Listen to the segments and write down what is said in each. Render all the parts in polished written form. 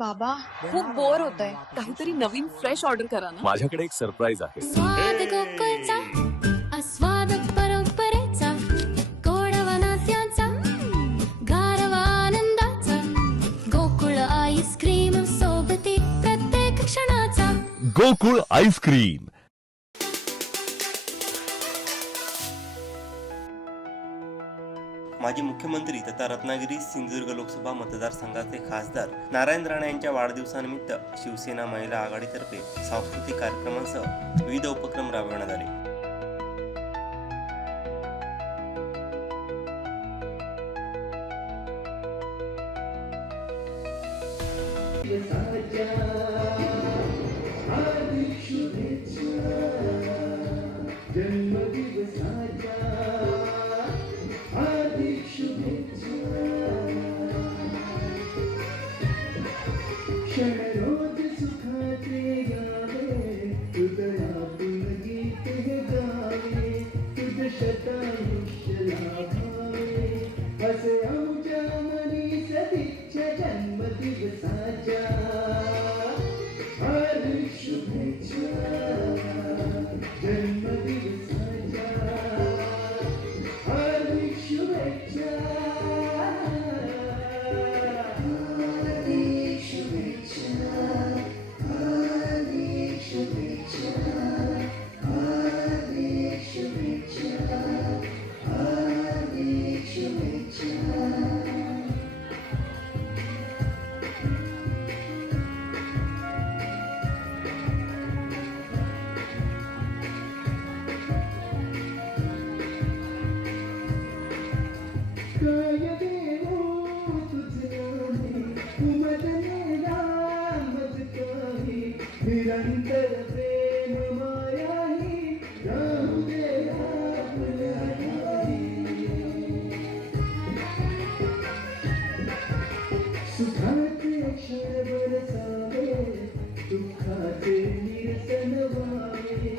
बाबा खूप बोर होतंय, काहीतरी नवीन फ्रेश ऑर्डर करा ना. माझ्याकडे एक सरप्राईज आहे. स्वाद गोकुळचा आस्वाद परंपरेचा गोडवा नात्याचा गारवा आनंदाचा गोकुळ आईस्क्रीम सोबती प्रत्येक क्षणाचा गोकुळ आईस्क्रीम. माजी मुख्यमंत्री तथा रत्नागिरी सिंधुदुर्ग लोकसभा मतदारसंघाचे खासदार नारायण राणे यांच्या वाढदिवसानिमित्त शिवसेना महिला आघाडीतर्फे सांस्कृतिक कार्यक्रमांसह विविध उपक्रम राबवण्यात आले. रोज सुखाचे गावे हृदयातून गीत हे गावे तुझ शतायुष्य लाभावे असे आमच्या मनी सदिच्छा जन्मदिवसाच्या हार्दिक शुभेच्छा जन्मदिवसाच्या हार्दिक शुभेच्छा. काय देवो तुझे उमटणे रामच काही निरंतर प्रेम मायाही राहू दे आपल्या ठाई. सुखाचे क्षण बरसावे दुःखाचे निरसन व्हावे.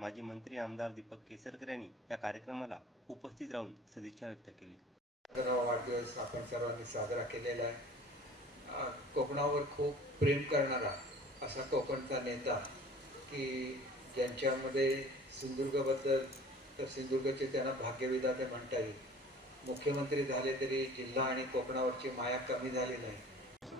माजी मंत्री आमदार दीपक केसरकर यांनी या कार्यक्रमाला उपस्थित राहून सदिच्छा व्यक्त केली. वाढदिवस आपण सर्वांनी साजरा केलेला आहे. कोकणावर खूप प्रेम करणारा असा कोकणचा नेता की ज्यांच्यामध्ये सिंधुदुर्गाबद्दल तर सिंधुदुर्गचे त्यांना भाग्यविधाते म्हणता येईल. मुख्यमंत्री झाले तरी जिल्हा आणि कोकणावरची माया कमी झाली नाही.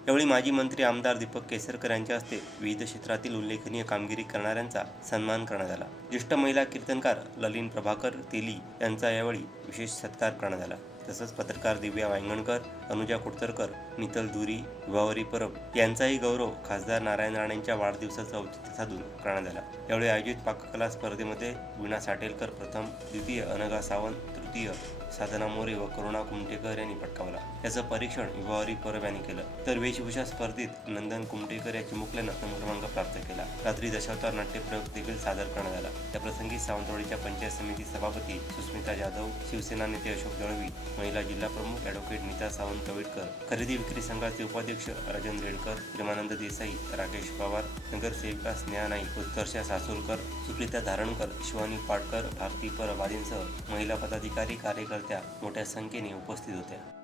यावेळी माजी मंत्री आमदार दीपक केसरकर यांच्या हस्ते विविध क्षेत्रातील उल्लेखनीय कामगिरी करणाऱ्यांचा सन्मान करण्यात आला. ज्येष्ठ महिला कीर्तनकार ललिन प्रभाकर तेली यांचा यावेळी विशेष सत्कार करण्यात आला. तसंच पत्रकार दिव्या वांगणकर, अनुजा कुडतरकर, नितल दुरी, विभावरी परब यांचाही गौरव खासदार नारायण राणेंच्या वाढदिवसाचं औचित्य साधून करण्यात आला. यावेळी आयोजित पाककला स्पर्धेमध्ये वीणा साटेलकर प्रथम, द्वितीय अनघा सावंत, तृतीय साधना मोरे व करुणा कुमटेकर यांनी पटकावला. याचं परीक्षण विभावरी परब यांनी केलं. तर वेशभूषा स्पर्धेत नंदन कुमटेकर या चिमुकल्यानं प्रथम क्रमांक प्राप्त केला. रात्री दशावतार नाट्यप्रयोग देखील सादर करण्यात आला. त्याप्रसंगी सावंतवाडीच्या पंचायत समिती सभापती सुस्मिता जाधव, शिवसेना नेते अशोक दळवी, महिला जिल्हा प्रमुख ॲडव्होकेट नीता सावंत कवेटकर, खरेदी विक्री संघाचे उपाध्यक्ष राजन रेडकर, प्रेमानंद देसाई, राकेश पवार, नगरसेविका स्नेहा नाईक, उत्कर्षा सासोलकर, सुप्रिता धारणकर, शिवानी पाटकर, भारती परब आदींसह महिला पदाधिकारी कार्यकर्त्या मोठ्या संख्येने उपस्थित होत्या.